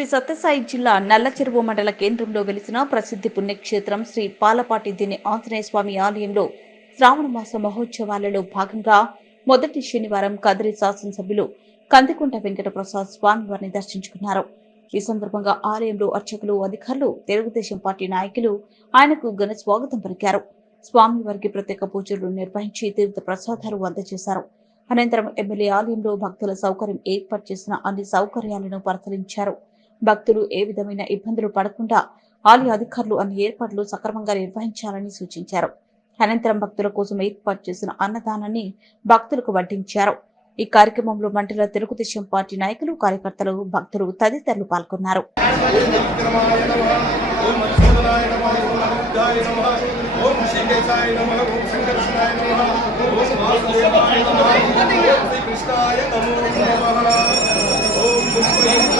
శ్రీ సత్యసాయి జిల్లా నల్లచెరువు మండల కేంద్రంలో వెలిసిన ప్రసిద్ధి పుణ్యక్షేత్రం శ్రీ పాలపాటి దిని ఆంజనేయ స్వామి ఆలయంలో శ్రావణ మాస మహోత్సవాలలో భాగంగా మొదటి శనివారం కదిరి శాసనసభ్యులు కందికుంట వెంకట ప్రసాద్ స్వామి వారిని దర్శించుకున్నారు. ఈ సందర్భంగా ఆలయంలో అర్చకులు అధికారులు తెలుగుదేశం పార్టీ నాయకులు ఆయనకు ఘన స్వాగతం పలికారు. స్వామి వారికి ప్రత్యేక పూజలు నిర్వహించి తీర్థ ప్రసాదాలు అందజేశారు. అనంతరం ఎమ్మెల్యే ఆలయంలో భక్తుల సౌకర్యం ఏర్పాటు చేసిన అన్ని సౌకర్యాలను పరిశీలించారు. భక్తులు ఏ విధమైన ఇబ్బందులు పడకుండా ఆలయ అధికారులు అన్ని ఏర్పాట్లు సక్రమంగా నిర్వహించాలని సూచించారు. అనంతరం భక్తుల కోసం ఏర్పాటు చేసిన అన్నదానాన్ని భక్తులకు వడ్డించారు. ఈ కార్యక్రమంలో మండల తెలుగుదేశం పార్టీ నాయకులు కార్యకర్తలు భక్తులు తదితరులు పాల్గొన్నారు. ఓం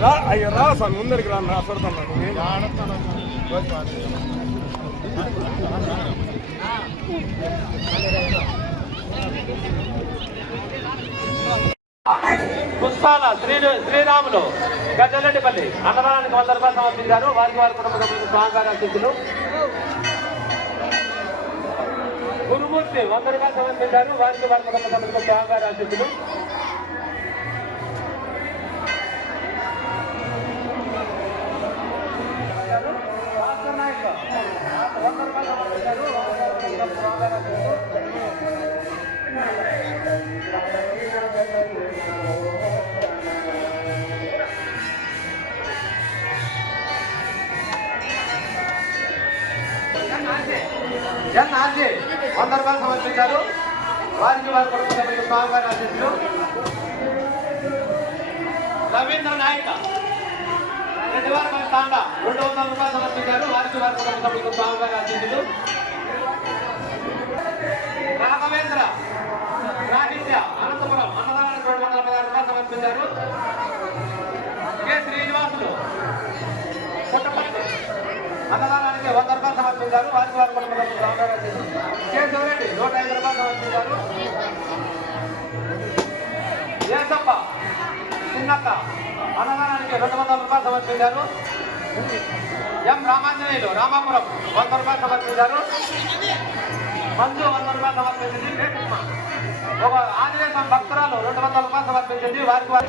రా అయ్యో రా సార్ ముందరికి రా రా పుష్పాల శ్రీ శ్రీరాములు గజలెడ్డిపల్లి అన్నదానానికి వంద రూపాయలు సమర్పించారు వారికి వారి కుటుంబ సభ్యులకు స్వామివారి అతిథులు గురుమూర్తి వందరుగా సమర్పించారు. వారికి వారి కుటుంబ సభ్యులకు త్యాగారు స్థితులు భాస్కర్ ఎన్ ఆర్జే వంద రూపాయలు సమర్పించారు వారికి వారి కుటుంబ స్వామివారి స్వాగత రవీంద్ర నాయక. రెండువారపల్లి తాండా రెండు వందల రూపాయలు సమర్పించారు వారికి వారి కుటుంబ స్వామివారి స్వాగత ఆశిస్తులు రాఘవేంద్ర రాహిత్య అనంతపురం అన్నదానానికి రెండు వందల పదహారు రూపాయలు సమర్పించారు కె శ్రీనివాసులు పుట్టపల్లి అన్నదాన వంద వారికి వారు కూడా మనం స్వాగత చేసి కె నూట ఐదు రూపాయలు సమర్పించారు ఏసప్ప చిన్నక్క అన్నదానానికి రెండు వందల రూపాయలు సమర్పించారు. ఎం రామాంజనేయులు రామాపురం వంద రూపాయలు సమర్పించారు. మంజు వంద రూపాయలు సమర్పించింది. ఒక ఆంజనేయ భక్తురాలు రెండు వందల రూపాయలు సమర్పించింది. వారికి వారి